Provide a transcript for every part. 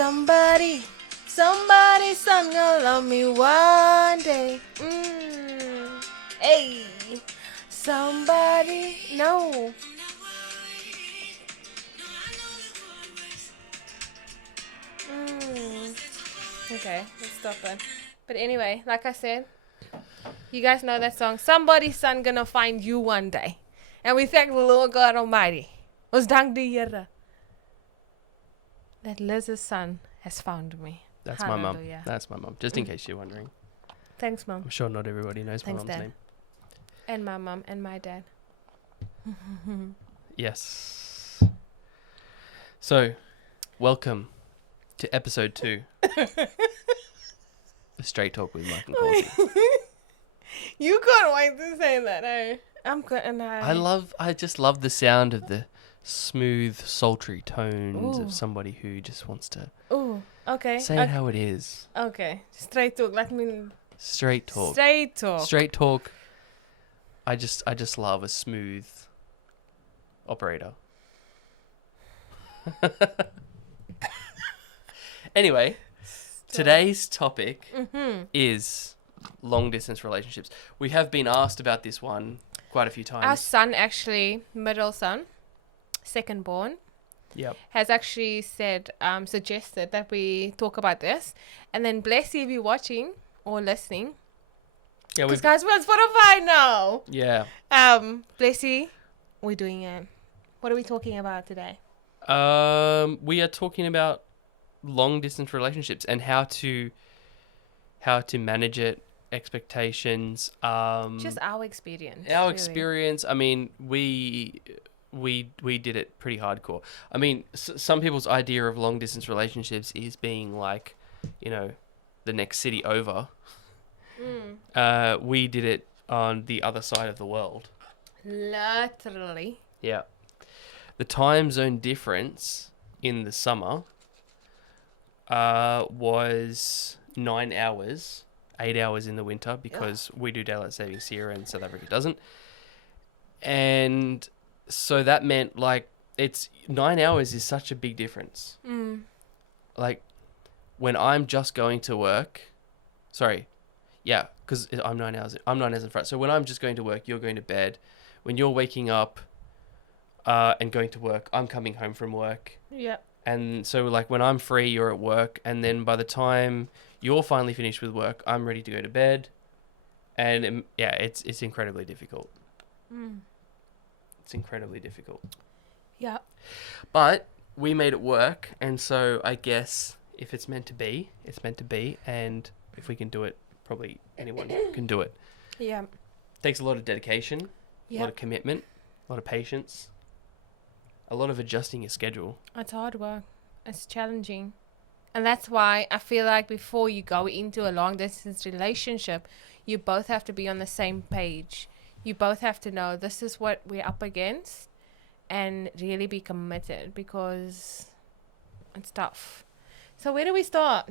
Somebody's son gonna love me one day. Hey, somebody, no. Okay, let's stop it. But anyway, like I said, you guys know that song. Somebody's son gonna find you one day. And we thank the Lord God Almighty. Ons dank die Here that Liz's son has found me. That's my mum. That's my mum. Just in case you're wondering. Thanks, Mum. I'm sure not everybody knows my mum's name. And my mum and my dad. Yes. So, welcome to episode 2. The Straight Talk with Mike and Colzy. You can't wait to say that, eh? I'm good. I just love the sound of the smooth, sultry tones of somebody who just wants to say it how it is. Okay. Straight talk. Let me... Straight talk. Straight talk. Straight talk. I just love a smooth operator. Anyway, today's topic is long distance relationships. We have been asked about this one quite a few times. Our son, actually, middle son, second born, has actually said, suggested that we talk about this. And then bless you if you're watching or listening. Yeah, because guys, we're on Spotify now. Yeah. Bless you, we're doing it. What are we talking about today? We are talking about long distance relationships and how to manage it, expectations. Just our experience. Our really. Experience. I mean, we did it pretty hardcore. I mean, some people's idea of long distance relationships is being like, the next city over. We did it on the other side of the world. Literally. Yeah. The time zone difference in the summer was 9 hours, 8 hours in the winter because we do daylight savings here and South Africa doesn't. And so that meant it's 9 hours is such a big difference. Like when I'm just going to work, because I'm 9 hours in front. So when I'm just going to work, you're going to bed. When you're waking up and going to work, I'm coming home from work. Yeah. And so when I'm free, you're at work. And then by the time you're finally finished with work, I'm ready to go to bed. And it's incredibly difficult. It's incredibly difficult. Yeah. But we made it work. And so I guess if it's meant to be, it's meant to be. And if we can do it, probably anyone can do it. Yeah. Takes a lot of dedication, a lot of commitment, a lot of patience, a lot of adjusting your schedule. It's hard work. It's challenging. And that's why I feel like before you go into a long distance relationship, you both have to be on the same page. You both have to know this is what we're up against and really be committed because it's tough. So where do we start?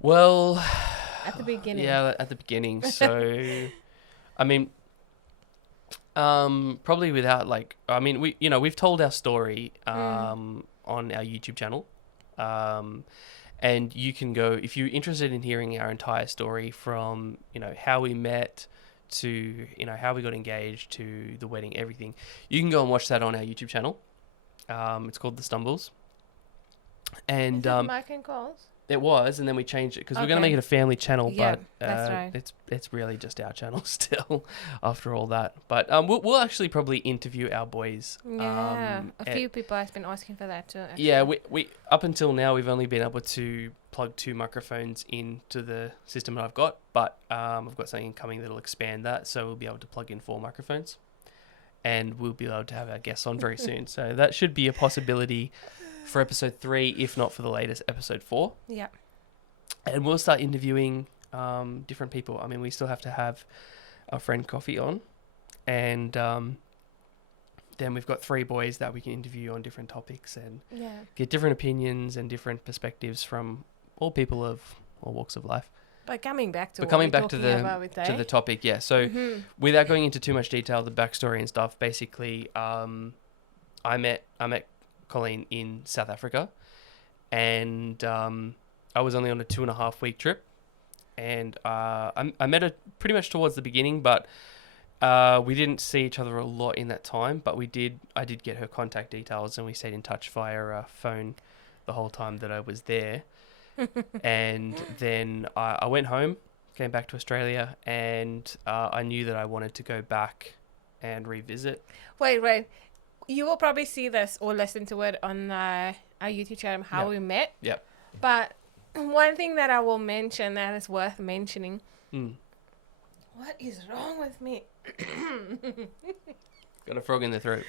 Well, at the beginning. Yeah, at the beginning. So, I mean, probably without we've told our story on our YouTube channel. And you can go, if you're interested in hearing our entire story from, how we met to, how we got engaged to the wedding, everything, you can go and watch that on our YouTube channel. It's called The Stumbles. And Mike and Colzy? It was, and then we changed it because we're going to make it a family channel, but that's right. it's really just our channel still after all that. But we'll actually probably interview our boys. Yeah, a few people have been asking for that too. Actually. Yeah, we up until now we've only been able to plug 2 microphones into the system that I've got, but I've got something coming that'll expand that, so we'll be able to plug in 4 microphones, and we'll be able to have our guests on very soon. So that should be a possibility for episode 3, if not for the latest episode 4. Yeah. And we'll start interviewing different people. I mean, we still have to have our friend Coffee on. And then we've got 3 boys that we can interview on different topics and get different opinions and different perspectives from all people of all walks of life. But coming back to the topic, yeah. So without going into too much detail, the backstory and stuff, basically I met Colleen in South Africa, and I was only on a 2.5 week trip, and I met her pretty much towards the beginning, but we didn't see each other a lot in that time. But I did get her contact details, and we stayed in touch via phone the whole time that I was there. And then I went home, came back to Australia, and I knew that I wanted to go back and revisit. Wait. You will probably see this or listen to it on our YouTube channel, How Yep. We Met. Yep. But one thing that I will mention that is worth mentioning. Mm. What is wrong with me? Got a frog in the throat.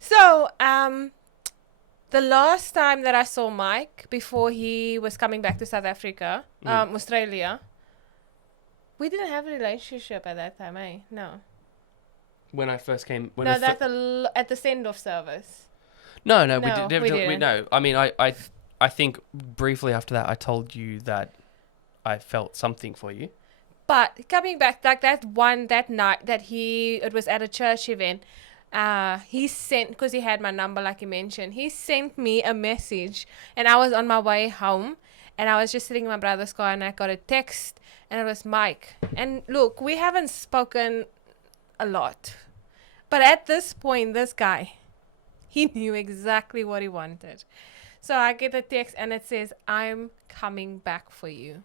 So, the last time that I saw Mike before he was coming back to South Africa, Australia, we didn't have a relationship at that time, eh? No. When I first came... At the send-off service. No, we No, did. we didn't. No, I mean, I think briefly after that, I told you that I felt something for you. But coming back, like that night that it was at a church event, he sent, because he had my number, like you mentioned, he sent me a message, and I was on my way home, and I was just sitting in my brother's car, and I got a text, and it was Mike. And look, we haven't spoken a lot, but at this point, this guy, he knew exactly what he wanted. So I get a text, and it says, "I'm coming back for you."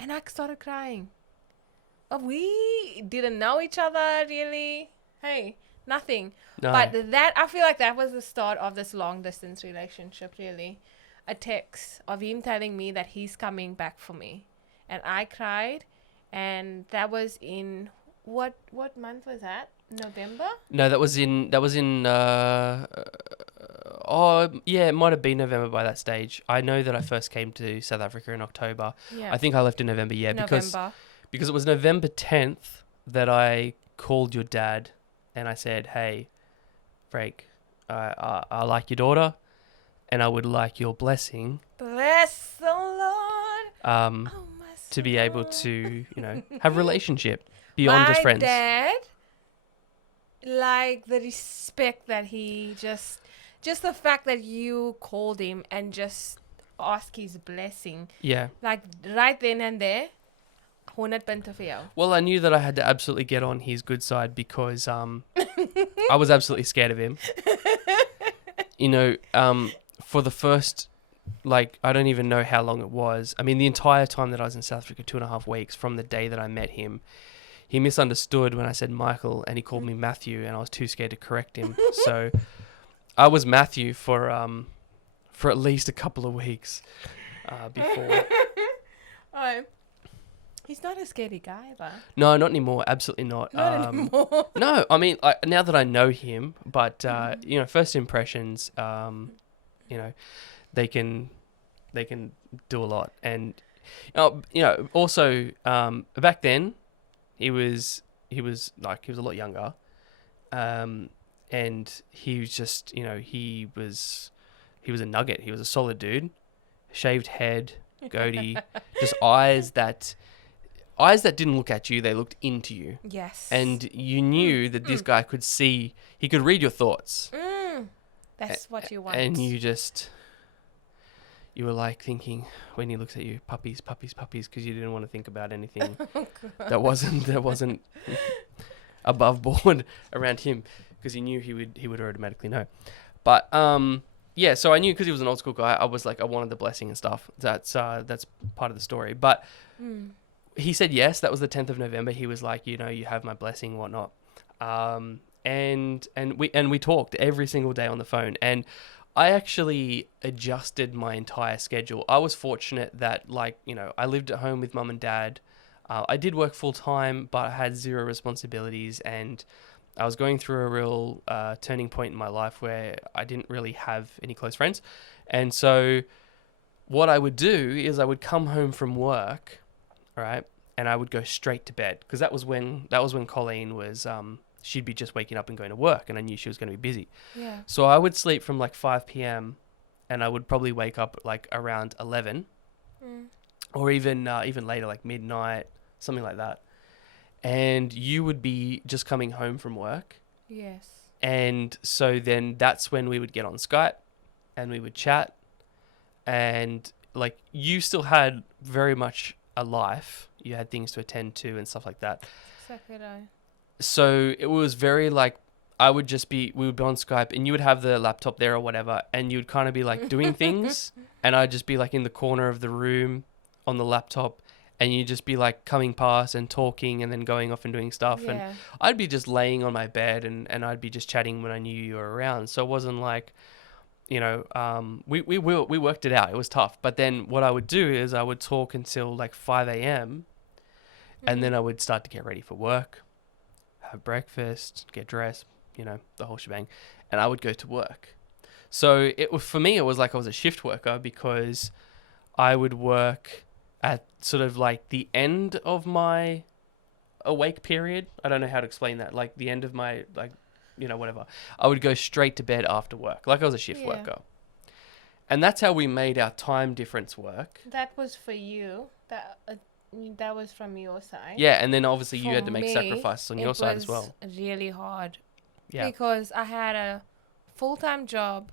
And I started crying. But we didn't know each other, really. Hey, nothing. No. But I feel like that was the start of this long distance relationship, really. A text of him telling me that he's coming back for me. And I cried. And that was in, what month was that? November? No, that was in it might have been November by that stage. I know that I first came to South Africa in October. Yeah. I think I left in November, November. because it was November 10th that I called your dad and I said, "Hey, Frank, I like your daughter and I would like your blessing Bless the Lord. Oh, my to be able soul. to, have a relationship beyond just friends." My dad, like the respect that he just the fact that you called him and just asked his blessing, Yeah. like right then and there, 100 punten for you. Well, I knew that I had to absolutely get on his good side because I was absolutely scared of him. For the first, I don't even know how long it was. I mean, the entire time that I was in South Africa, 2.5 weeks, from the day that I met him, he misunderstood when I said Michael and he called me Matthew, and I was too scared to correct him. So I was Matthew for at least a couple of weeks before. Oh, he's not a scary guy, though. No, not anymore. Absolutely not. Not anymore. No, I mean, now that I know him, but first impressions, they can do a lot. And also back then, he was a lot younger, and he was just he was a nugget. He was a solid dude, shaved head, goatee, just eyes that didn't look at you, they looked into you. Yes. And you knew that this guy could see, he could read your thoughts. That's what you want. And you were like thinking, when he looks at you, puppies, puppies, puppies, because you didn't want to think about anything that wasn't above board around him, because he knew he would automatically know. But so I knew, because he was an old school guy, I was like, I wanted the blessing and stuff. That's part of the story. But he said yes. That was the 10th of November. He was like, you have my blessing, whatnot. And we talked every single day on the phone. And I actually adjusted my entire schedule. I was fortunate that, I lived at home with mum and dad. I did work full time, but I had zero responsibilities, and I was going through a real turning point in my life where I didn't really have any close friends. And so what I would do is I would come home from work, all right, and I would go straight to bed, because that was when Colleen was she'd be just waking up and going to work, and I knew she was going to be busy. Yeah. So I would sleep from 5 p.m. and I would probably wake up around 11, or even later, midnight, something like that. And you would be just coming home from work. Yes. And so then that's when we would get on Skype and we would chat and like you still had very much a life. You had things to attend to and stuff like that. Exactly right. So it was very like we would be on Skype and you would have the laptop there or whatever, and you would kind of be like doing things, and I'd just be like in the corner of the room on the laptop, and you'd just be like coming past and talking and then going off and doing stuff. And Yeah. I'd be just laying on my bed and I'd be just chatting when I knew you were around. So it wasn't like, we worked it out. It was tough. But then what I would do is I would talk until like 5 a.m. and then I would start to get ready for work, have breakfast, get dressed, the whole shebang, and I would go to work. So for me, it was like I was a shift worker because I would work at sort of like the end of my awake period. I don't know how to explain that. Like the end of my, like, whatever. I would go straight to bed after work. Like I was a shift worker. And that's how we made our time difference work. That was for you. That was from your side. Yeah, and then obviously you For had to make me, sacrifices on your side as well. It was really hard. Yeah. Because I had a full-time job.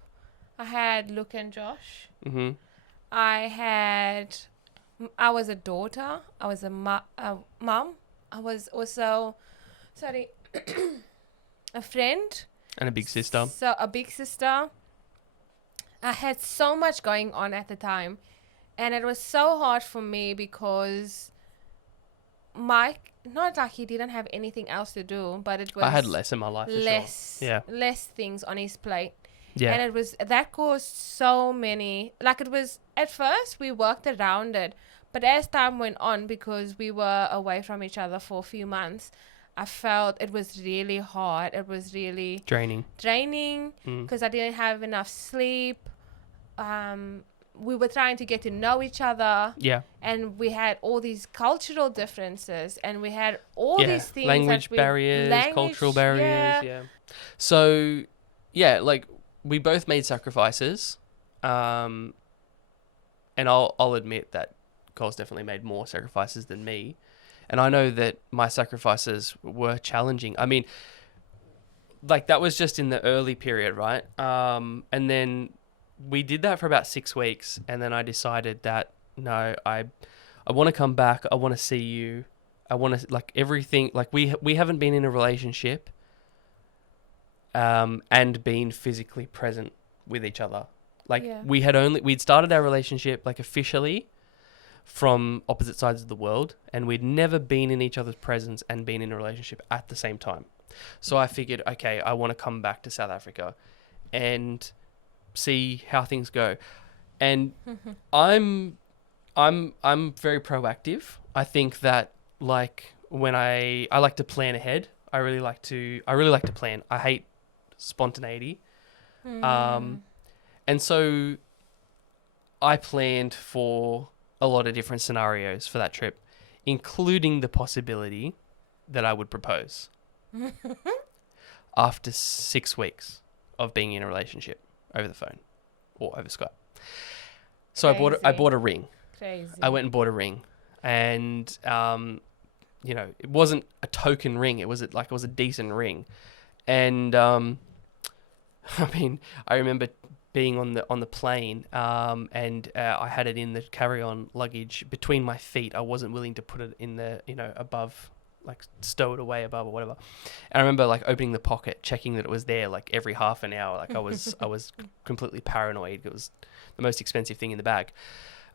I had Luke and Josh. Mm-hmm. I was a daughter. I was a mum. I was also, a friend. And a big sister. So a big sister. I had so much going on at the time. And it was so hard for me because Mike, not like he didn't have anything else to do, but it was... I had less in my life, for sure. Less things on his plate. Yeah. And that caused so many... Like it was... At first, we worked around it. But as time went on, because we were away from each other for a few months, I felt it was really hard. It was really... Draining. Because I didn't have enough sleep. We were trying to get to know each other. Yeah. And we had all these cultural differences. And we had all these things. Language barriers, cultural barriers. Yeah. So, like we both made sacrifices. And I'll admit that Cole's definitely made more sacrifices than me. And I know that my sacrifices were challenging. I mean, like that was just in the early period, right? And then we did that for about 6 weeks. And then I decided that, no, I want to come back. I want to see you. I want to, like, everything. Like we haven't been in a relationship and been physically present with each other. Like we'd started our relationship like officially from opposite sides of the world, and we'd never been in each other's presence and been in a relationship at the same time. So I figured, okay, I want to come back to South Africa and see how things go. And I'm very proactive. I think that like when I like to plan ahead. I really like to plan. I hate spontaneity. And so I planned for a lot of different scenarios for that trip, including the possibility that I would propose after 6 weeks of being in a relationship over the phone or over Skype. So I bought a ring. Crazy. I went and bought a ring, and it wasn't a token ring. It was a decent ring, and I mean, I remember being on the plane, and I had it in the carry-on luggage between my feet. I wasn't willing to put it in the above, like stow it away above or whatever. And I remember like opening the pocket, checking that it was there like every half an hour. Like I was completely paranoid. It was the most expensive thing in the bag.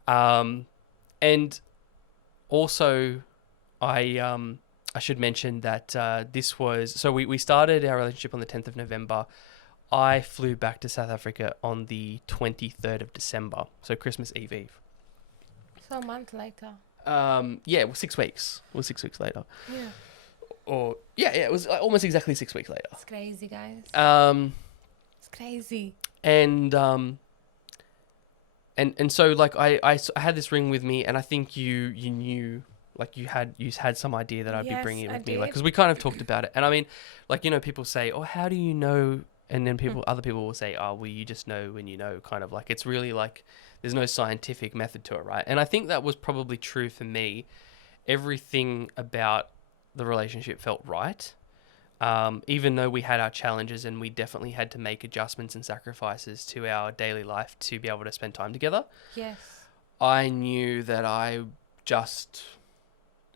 And also I should mention that this was, so we started our relationship on the 10th of November. I flew back to South Africa on the 23rd of December, so Christmas Eve. So a month later. It was 6 weeks. It was 6 weeks later. Yeah. Or it was almost exactly 6 weeks later. It's crazy, guys. It's crazy. And so like I had this ring with me, and I think you knew, like you had some idea that I'd be bringing it with me, like because we kind of talked about it. And I mean, like people say, oh, how do you know? And then other people will say, oh, well, you just know when you know, kind of like it's really like there's no scientific method to it, right? And I think that was probably true for me. Everything about the relationship felt right. even though we had our challenges and we definitely had to make adjustments and sacrifices to our daily life to be able to spend time together, Yes. I knew that I just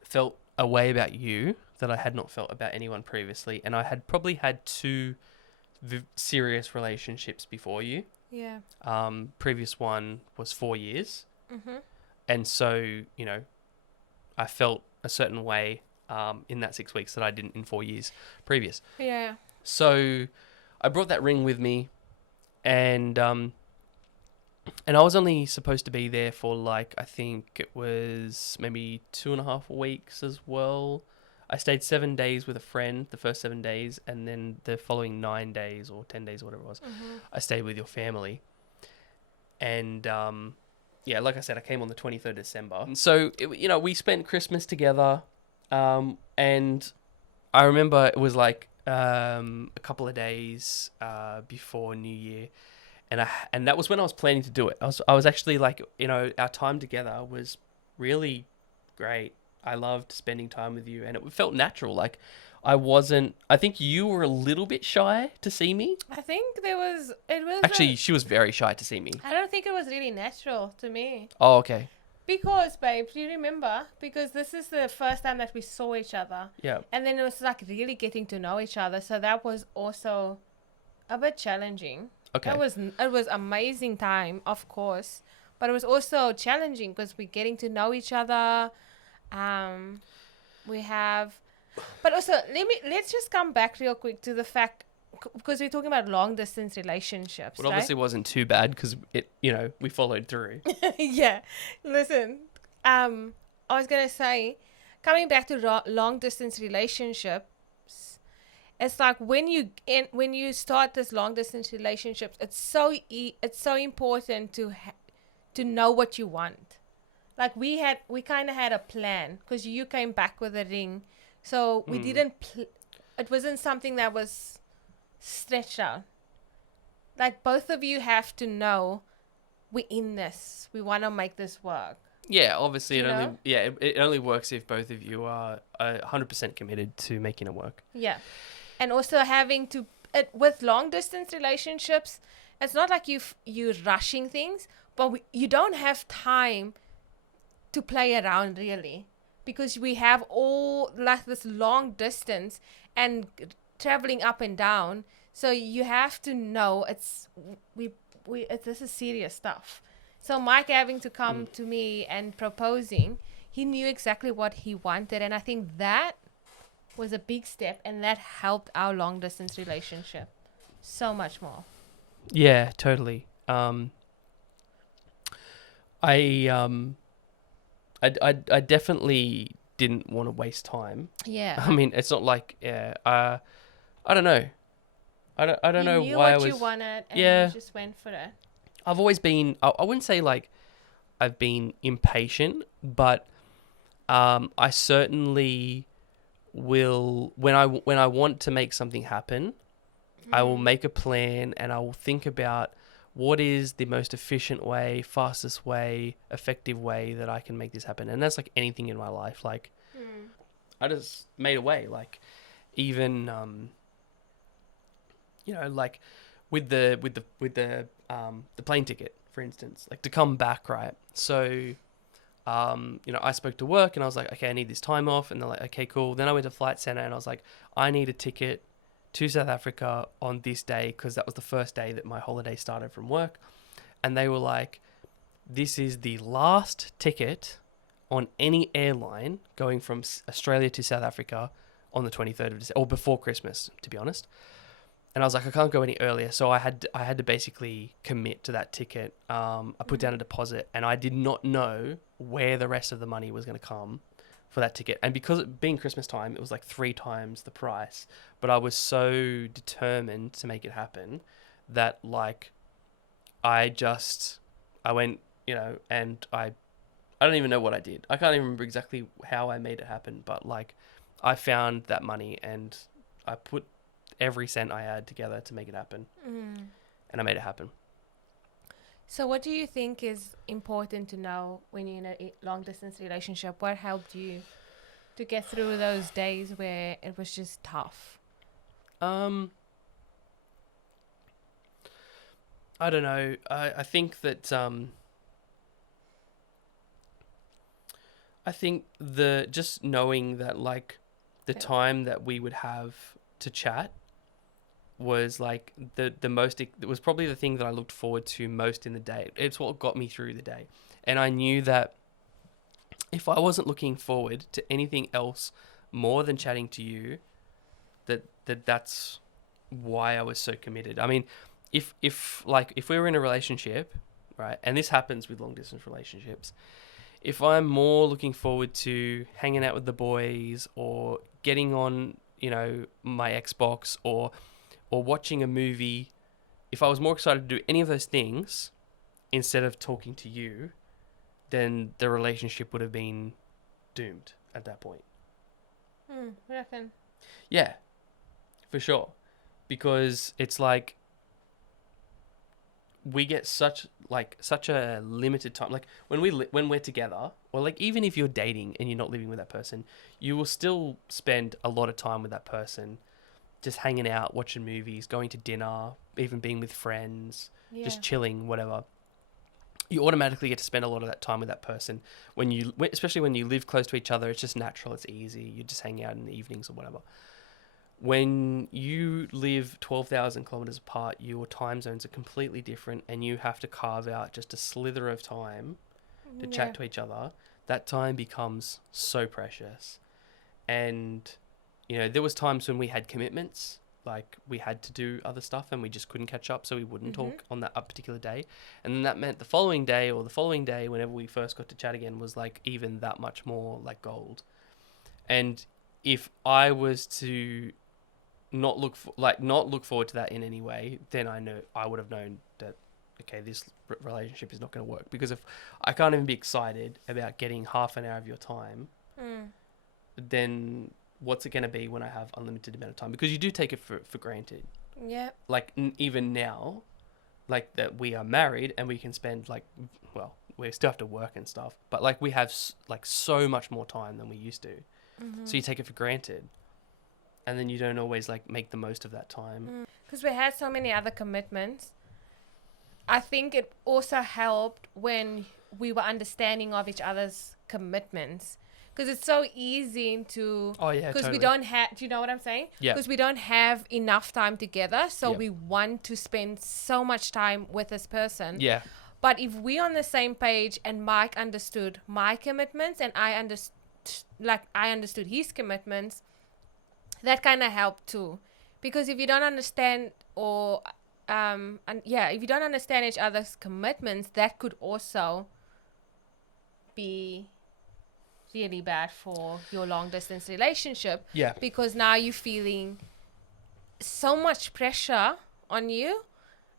felt a way about you that I had not felt about anyone previously. And I had probably had two serious relationships before you. Yeah. Previous one was 4 years. Mm-hmm. And so, I felt a certain way in that 6 weeks that I didn't in 4 years previous. Yeah. So I brought that ring with me, and I was only supposed to be there for like, I think it was maybe 2.5 weeks as well. I stayed 7 days with a friend the first 7 days, and then the following 9 days or 10 days or whatever it was, I stayed with your family. And yeah, like I said, I came on the 23rd of December. So, we spent Christmas together. And I remember it was like a couple of days before New Year. And that was when I was planning to do it. I was actually like, our time together was really great. I loved spending time with you, and it felt natural. Like I think you were a little bit shy to see me. I think it was Actually, she was very shy to see me. I don't think it was really natural to me. Oh, okay. Because, babe, do you remember? Because this is the first time that we saw each other. Yeah. And then it was like really getting to know each other. So that was also a bit challenging. Okay. It was amazing time, of course. But it was also challenging because we're getting to know each other. But also, let's just come back real quick to the fact, because we're talking about long distance relationships. It obviously wasn't too bad because we followed through. Yeah. Listen, I was gonna say, coming back to long distance relationships, it's like when you start this long distance relationships, it's so important to know what you want. Like we kind of had a plan because you came back with a ring, so we didn't. It wasn't something that was stretched out. Like both of you have to know we're in this. We want to make this work. Yeah, obviously You it only works if both of you are 100% committed to making it work. Yeah, and also having to with long distance relationships, it's not like you're rushing things, but you don't have time to play around really, because we have all like this long distance and traveling up and down. So you have to know this is serious stuff. So Mike having to come to me and proposing, he knew exactly what he wanted, and I think that was a big step, and that helped our long distance relationship so much more. Yeah, totally. I definitely didn't want to waste time. Yeah. I mean, it's not like I don't know. I don't know why I was. You knew what you wanted, and you just went for it. I've always been. I wouldn't say like I've been impatient, but I certainly will when I want to make something happen. I will make a plan, and I will think about what is the most efficient way, fastest way, effective way that I can make this happen. And that's like anything in my life. Like I just made a way. Like even like with the plane ticket, for instance, like to come back, right? So I spoke to work and I was like, okay, I need this time off, and they're like, okay, cool. Then I went to Flight Center and I was like, I need a ticket to South Africa on this day because that was the first day that my holiday started from work. And they were like, this is the last ticket on any airline going from Australia to South Africa on the 23rd of December, or before Christmas, to be honest. And I was like, I can't go any earlier. So I had to basically commit to that ticket. I put down a deposit, and I did not know where the rest of the money was going to come for that ticket. And because it being Christmas time, it was like 3 times the price. But I was so determined to make it happen that like I went, and I don't even know what I did. I can't even remember exactly how I made it happen, but like I found that money and I put every cent I had together to make it happen. And I made it happen. So what do you think is important to know when you're in a long distance relationship? What helped you to get through those days where it was just tough? I don't know. I think that I think the just knowing that like the Yeah. time that we would have to chat was like the most, it was probably the thing that I looked forward to most in the day. It's what got me through the day. And I knew that if I wasn't looking forward to anything else more than chatting to you, that's why I was so committed. I mean, if we were in a relationship, right, and this happens with long distance relationships, if I'm more looking forward to hanging out with the boys or getting on, my Xbox or watching a movie, if I was more excited to do any of those things instead of talking to you, then the relationship would have been doomed at that point. I reckon. Yeah, for sure. Because it's like we get such a limited time. Like when when we're together, or like even if you're dating and you're not living with that person, you will still spend a lot of time with that person, just hanging out, watching movies, going to dinner, even being with friends, just chilling, whatever. You automatically get to spend a lot of that time with that person. Especially when you live close to each other, it's just natural, it's easy. You just hang out in the evenings or whatever. When you live 12,000 kilometers apart, your time zones are completely different, and you have to carve out just a slither of time to chat to each other. That time becomes so precious. And, there was times when we had commitments, like we had to do other stuff and we just couldn't catch up, so we wouldn't talk on that particular day. And then that meant the following day or the following day, whenever we first got to chat again, was like even that much more like gold. And if I was to not look forward to that in any way, then I would have known that, okay, this relationship is not going to work. Because if I can't even be excited about getting half an hour of your time, then what's it going to be when I have unlimited amount of time? Because you do take it for granted. Yeah. Like even now, like that we are married and we can spend we still have to work and stuff, but like we have like so much more time than we used to. So you take it for granted. And then you don't always like make the most of that time. Because we had so many other commitments. I think it also helped when we were understanding of each other's commitments. Because it's so easy to... Oh, yeah, Because totally. we don't have... Do you know what I'm saying? Yeah. Because we don't have enough time together. So Yep. we want to spend so much time with this person. Yeah. But if we're on the same page and Mike understood my commitments and I understood his commitments, that kind of helped too. Because if you don't understand if you don't understand each other's commitments, that could also be really bad for your long distance relationship. Yeah. Because now you're feeling so much pressure on you,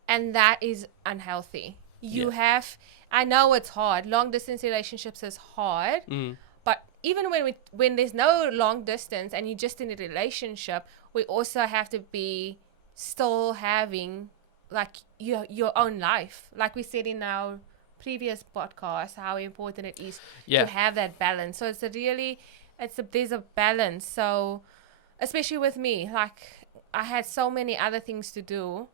and that is unhealthy. I know it's hard. Long distance relationships is hard. But even when there's no long distance and you're just in a relationship, we also have to be still having like your own life. Like we said in our previous podcast, how important it is to have that balance. So there's a balance. So especially with me, like I had so many other things to do,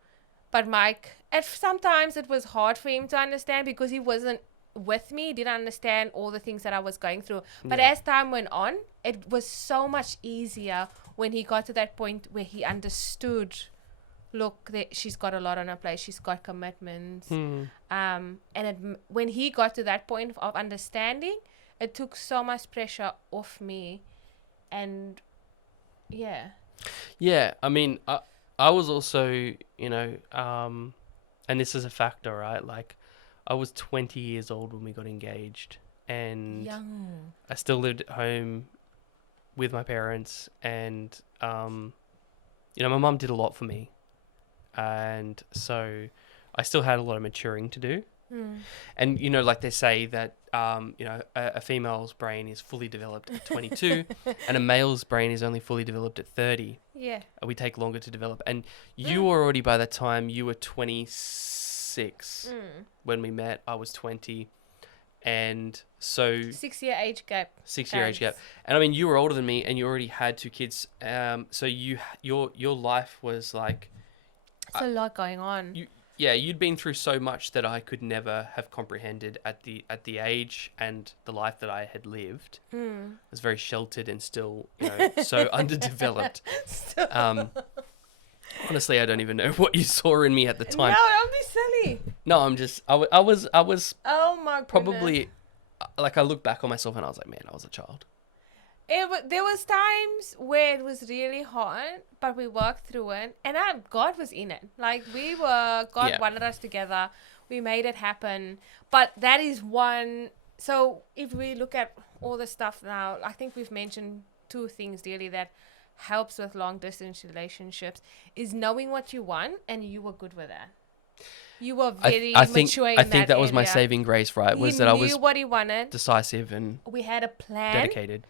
but Mike, sometimes it was hard for him to understand because he wasn't with me, didn't understand all the things that I was going through. But as time went on, it was so much easier when he got to that point where he understood, look, she's got a lot on her plate, she's got commitments. When he got to that point of understanding, it took so much pressure off me. And I mean, I was also, and this is a factor, right? Like I was 20 years old when we got engaged, and young. I still lived at home with my parents, and my mum did a lot for me, and so I still had a lot of maturing to do. And like they say that a female's brain is fully developed at 22 and a male's brain is only fully developed at 30. We take longer to develop, and you were already, by that time you were 26 when we met. I was 20, And so 6-year age gap. 6-year age gap. And I mean, you were older than me, and you already had 2 kids. So your life was like, It's a lot going on. you'd been through so much that I could never have comprehended at the age and the life that I had lived. I was very sheltered and still, so underdeveloped. Honestly, I don't even know what you saw in me at the time. No, don't be silly. No, I'm just, I was Oh my goodness. probably, like, I look back on myself and I was like, man, I was a child. There was times where it was really hard, but we worked through it, and God was in it. Like, God wanted us together. We made it happen. But that is one. So if we look at all the stuff now, I think we've mentioned 2 things really that helps with long distance relationships is knowing what you want, and you were good with that. You were very mature in that I think that was my area. saving grace, right? Was that I was knew what he wanted. decisive and We had a plan. dedicated.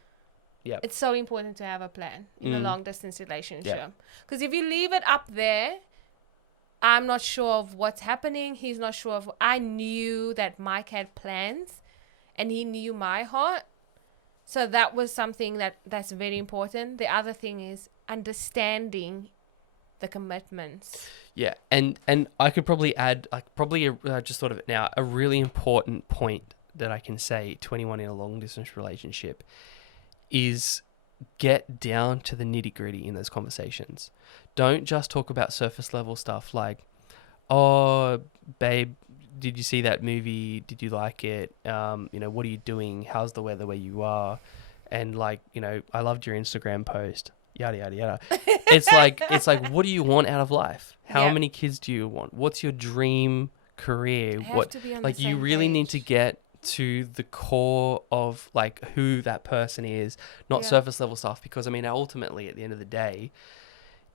Yeah. It's so important to have a plan in a long distance relationship. Yeah. Because if you leave it up there, I'm not sure of what's happening. He's not sure of. I knew that Mike had plans, and he knew my heart. So that was something that's very important. The other thing is understanding the commitments. Yeah, and I could probably add, just thought of it now, a really important point that I can say to anyone in a long distance relationship is get down to the nitty gritty in those conversations. Don't just talk about surface level stuff like, oh, babe, did you see that movie? Did you like it? What are you doing? How's the weather where you are? And I loved your Instagram post. Yada yada yada. It's like, what do you want out of life? How many kids do you want? What's your dream career? You really need to get to the core of like who that person is, not surface level stuff. Because I mean, ultimately, at the end of the day,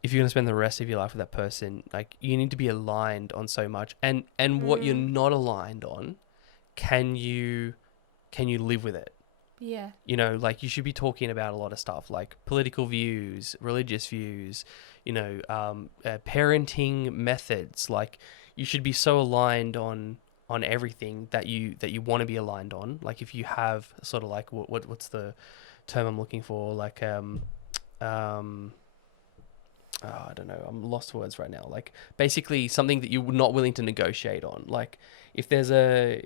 if you're going to spend the rest of your life with that person, like, you need to be aligned on so much. And what you're not aligned on, can you live with it? Yeah. You should be talking about a lot of stuff like political views, religious views, parenting methods. Like, you should be so aligned on everything that you want to be aligned on. Like, if you have sort of like, what's the term I'm looking for? Like, I don't know. I'm lost for words right now. Like, basically something that you're not willing to negotiate on. Like, if there's a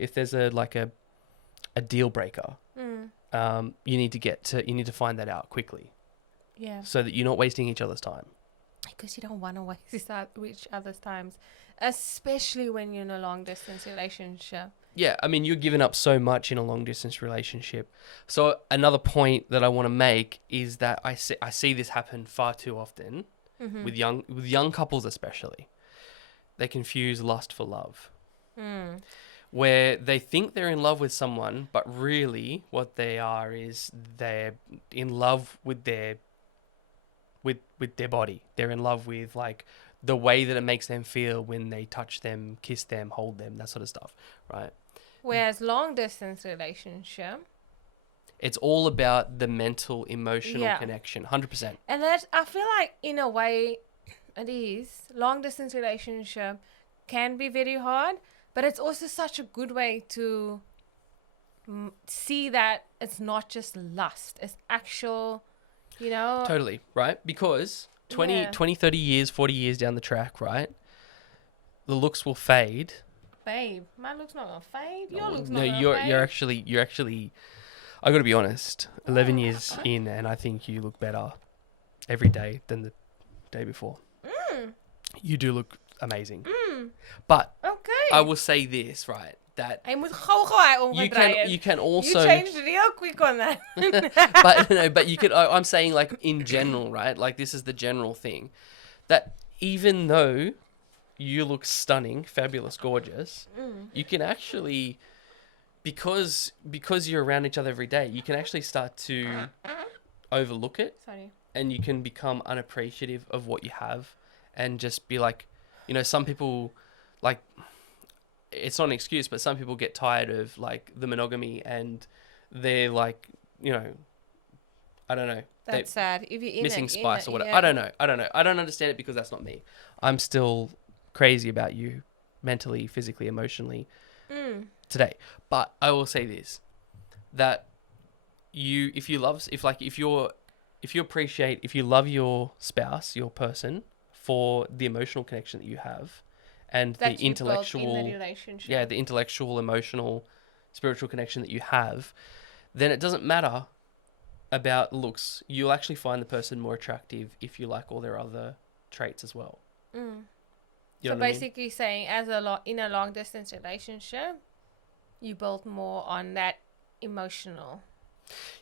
deal breaker, you need to find that out quickly. Yeah. So that you're not wasting each other's time. Because you don't want to waste each other's times, especially when you're in a long distance relationship. Yeah, I mean, you're giving up so much in a long distance relationship. So another point that I want to make is that I see this happen far too often. With young couples especially. They confuse lust for love. Where they think they're in love with someone, but really what they are is they're in love with their body. They're in love with like the way that it makes them feel when they touch them, kiss them, hold them, that sort of stuff, right? Whereas long distance relationship, it's all about the mental, emotional connection, 100%. And that, I feel like, in a way, it is. Long distance relationship can be very hard, but it's also such a good way to see that it's not just lust. It's actual, Totally, right? Because 20, 30 years, 40 years down the track, right? The looks will fade. Babe, my looks not going to fade. Your looks not going to fade. You're actually... I got to be honest, 11 years in, and I think you look better every day than the day before. You do look amazing. But I will say this, right, that you can also... You changed real quick on that. but you could... I'm saying, like, in general, right? Like, this is the general thing. That even though you look stunning, fabulous, gorgeous, you can actually... Because you're around each other every day, you can actually start to overlook it. Sorry. And you can become unappreciative of what you have and just be like, some people, like, it's not an excuse, but some people get tired of, like, the monogamy and they're like, I don't know. That's sad. If you're missing spice or whatever. Yeah. I don't know. I don't understand it because that's not me. I'm still crazy about you mentally, physically, emotionally. today. But I will say this, that if you love your spouse, your person, for the emotional connection that you have, and That the you built in intellectual, the relationship. yeah, the intellectual, emotional, spiritual connection that you have, then it doesn't matter about looks. You'll actually find the person more attractive if you like all their other traits as well. You So know what I mean? basically saying in a long distance relationship, you build more on that emotional.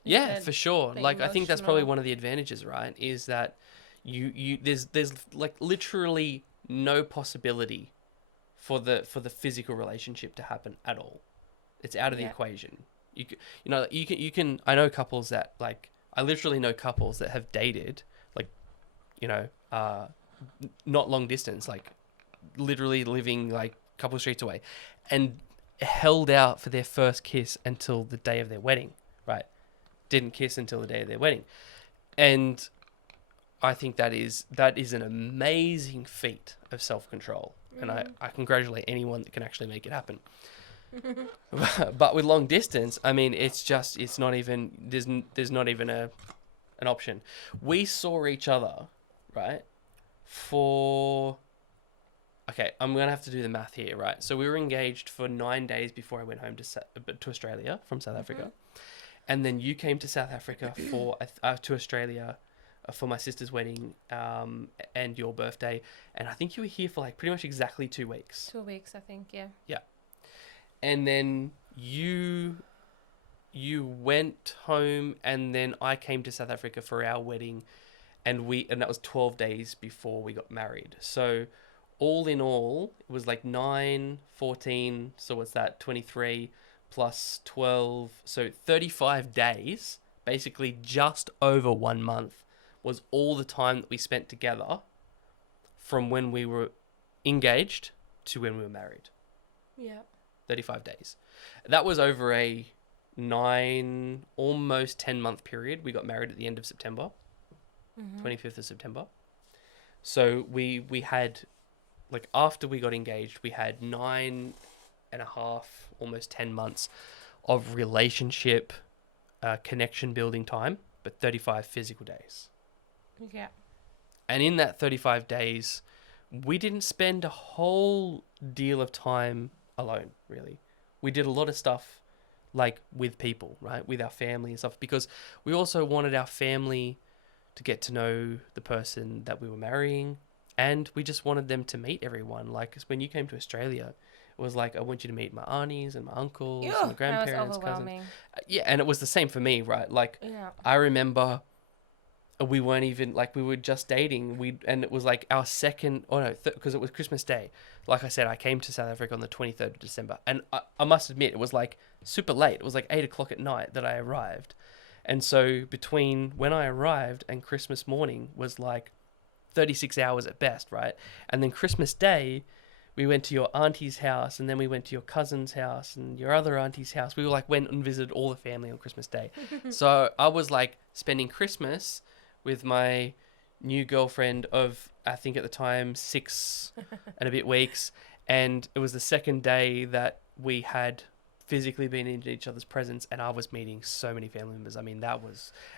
Yeah, for sure. The Like, I think that's probably emotional. one of the advantages, right? Is that there's like literally no possibility for the physical relationship to happen at all. It's out of the Yeah. equation. You can I know couples that, like, I literally know couples that have dated, like, you know, not long distance, like literally living like a couple of streets away, and held out for their first kiss until the day of their wedding, right? Didn't kiss until the day of their wedding. And I think that is an amazing feat of self-control. And I congratulate anyone that can actually make it happen. But with long distance, I mean, it's not even, there's not even an option. We saw each other, right, for, okay, I'm going to have to do the math here, right? So we were engaged for 9 days before I went home to Australia from South Africa. And then you came to South Africa to Australia for my sister's wedding and your birthday. And I think you were here for like pretty much exactly 2 weeks. 2 weeks, I think, yeah. Yeah. And then you went home, and then I came to South Africa for our wedding, and that was 12 days before we got married. So all in all, it was like 9, 14, so what's that, 23 plus 12, so 35 days, basically just over 1 month, was all the time that we spent together from when we were engaged to when we were married. Yeah. 35 days. That was over a 9, almost 10-month period. We got married at the end of September, 25th of September. So we had, like, after we got engaged, we had 9.5, almost 10 months of relationship connection building time, but 35 physical days. Yeah. And in that 35 days, we didn't spend a whole deal of time alone, really. We did a lot of stuff, like, with people, right? With our family and stuff, because we also wanted our family to get to know the person that we were marrying, and we just wanted them to meet everyone. Like, 'cause when you came to Australia, it was like, I want you to meet my aunties and my uncles and my grandparents, that was cousins. overwhelming. Yeah, and it was the same for me, right? Like, Yeah. I remember we weren't even, like, we were just dating. And it was like our second, because it was Christmas Day. Like I said, I came to South Africa on the 23rd of December, and I must admit, it was like super late. It was like 8 o'clock at night that I arrived. And so between when I arrived and Christmas morning was like 36 hours at best, right? And then Christmas Day, we went to your auntie's house, and then we went to your cousin's house and your other auntie's house. We went and visited all the family on Christmas Day. So I was like spending Christmas with my new girlfriend of, I think at the time, 6 and a bit weeks. And it was the second day that we had physically been in each other's presence, and I was meeting so many family members. I mean,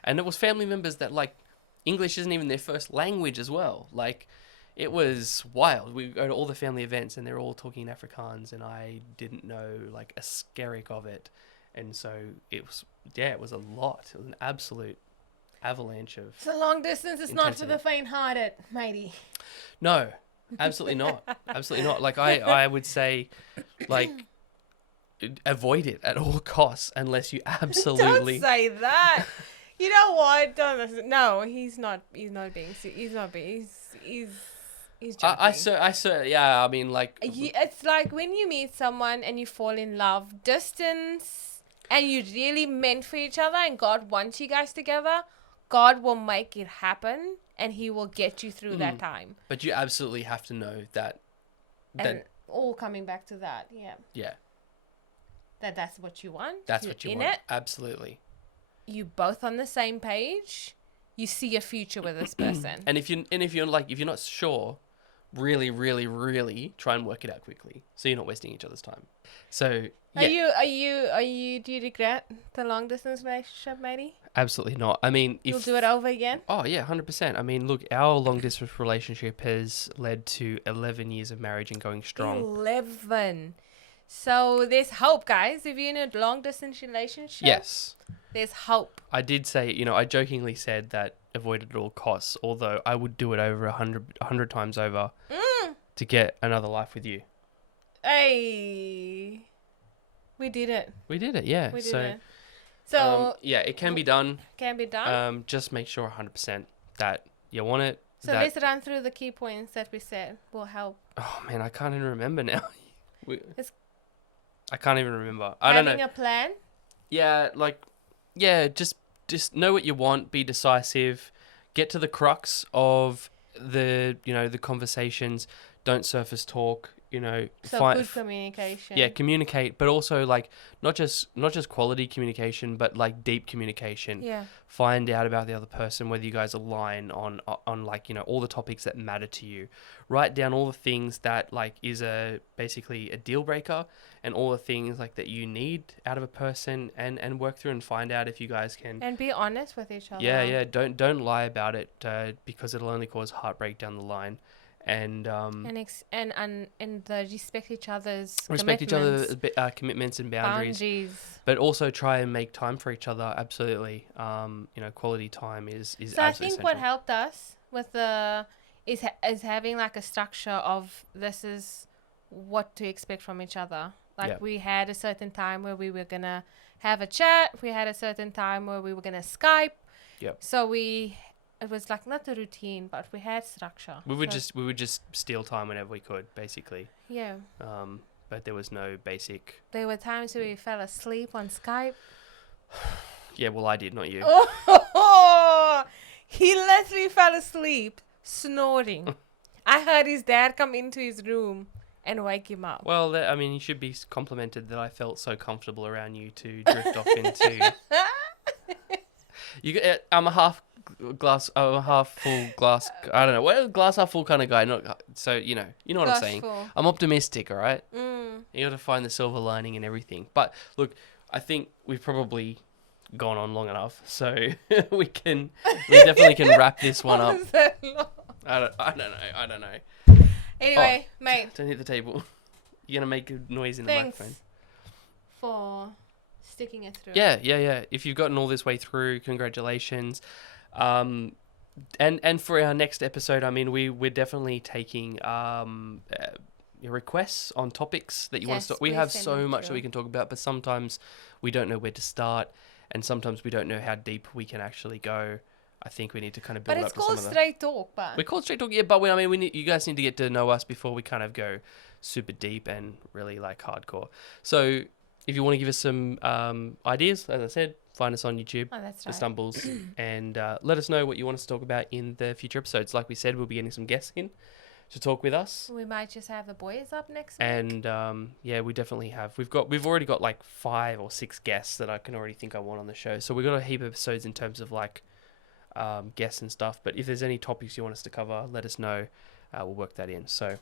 and it was family members that, like, English isn't even their first language as well. Like, it was wild. We go to all the family events, and they're all talking Afrikaans, and I didn't know, like, a skerrick of it. And so it was a lot. It was an absolute avalanche of It's a long distance. It's not for intensity. the faint-hearted, matey. No, absolutely not. Absolutely not. Like, I would say, like, avoid it at all costs unless you absolutely. Don't say that. You know what? Don't listen. No, he's not. He's not being. He's not being. He's joking. Yeah. I mean, like, It's like when you meet someone and you fall in love, distance, and you're really meant for each other, and God wants you guys together. God will make it happen, and He will get you through that time. But you absolutely have to know that. And all coming back to that, yeah. Yeah. That's what you want. That's You're what you in want. it. Absolutely. You both on the same page. You see a future with this person. And if you're not sure really, really, really try and work it out quickly, so you're not wasting each other's time. So Are yeah, you? Do you regret the long distance relationship, matey? absolutely not. I mean, You'll if do it over again? oh yeah, 100%. I mean, look, our long distance relationship has led to 11 years of marriage and going strong. 11. So there's hope, guys. If you're in a long distance relationship, Yes. there's hope. I did say, I jokingly said that avoid it at all costs, although I would do it over 100 times over to get another life with you. Hey, we did it. We did it, yeah. We did So, it. So yeah, it can be done. can be done. Just make sure 100% that you want it. So let's run through the key points that we said will help. Oh man, I can't even remember now. It's I can't even remember. I don't know. Having a plan. Yeah, just know what you want, be decisive, get to the crux of the conversations, don't surface talk, So good communication. yeah, communicate, but also like not just quality communication, but like deep communication. Yeah. Find out about the other person, whether you guys align on like, all the topics that matter to you. Write down all the things that like is basically a deal breaker, and all the things like that you need out of a person, and work through and find out if you guys can. And be honest with each other. Yeah. Don't lie about it, because it'll only cause heartbreak down the line. And respect each other's commitments and boundaries. But also try and make time for each other. Absolutely. Quality time is so I think essential. what helped us with is having like a structure of this is what to expect from each other. Like we had a certain time where we were gonna have a chat. We had a certain time where we were gonna Skype. Yep. So it was like not a routine, but we had structure. We would just steal time whenever we could, basically. Yeah. But there was no basic. There were times where we fell asleep on Skype. Yeah, well, I did, not you. Oh, he literally fell asleep snoring. I heard his dad come into his room and wake him up. Well, you should be complimented that I felt so comfortable around you to drift off into. I'm a half full glass. I don't know. Well, glass half full kind of guy. Not so you know what Glass I'm saying. full. I'm optimistic. All right. Mm. You got to find the silver lining and everything. But look, I think we've probably gone on long enough, so we definitely can wrap this one up. Was that long? I don't know. Anyway, mate. Don't hit the table. You're gonna make a noise in the Thanks microphone. for sticking it through. Yeah. If you've gotten all this way through, congratulations. And for our next episode, we're definitely taking your requests on topics that you want to. We have so much that we can talk about, but sometimes we don't know where to start, and sometimes we don't know how deep we can actually go. I think we need to kind of build up to some of the... But it's called straight talk, but... We're called straight talk, yeah, but you guys need to get to know us before we kind of go super deep and really like hardcore. So if you want to give us some ideas, as I said, find us on YouTube, that's The right. Stumbles, and let us know what you want us to talk about in the future episodes. Like we said, we'll be getting some guests in to talk with us. We might just have the boys up next week. And yeah, we definitely have. We've already got like 5 or 6 guests that I can already think I want on the show. So we've got a heap of episodes in terms of like guests and stuff. But if there's any topics you want us to cover, let us know. We'll work that in. So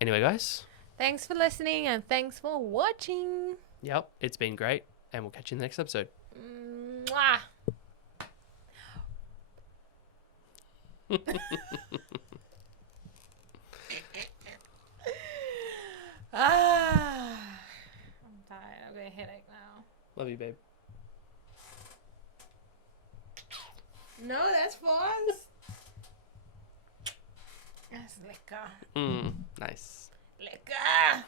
anyway, guys. Thanks for listening and thanks for watching. Yep, it's been great. And we'll catch you in the next episode. Mwah. I'm tired. I'm getting a headache now. Love you, babe. No, that's for us. That's liquor. Nice. Liquor.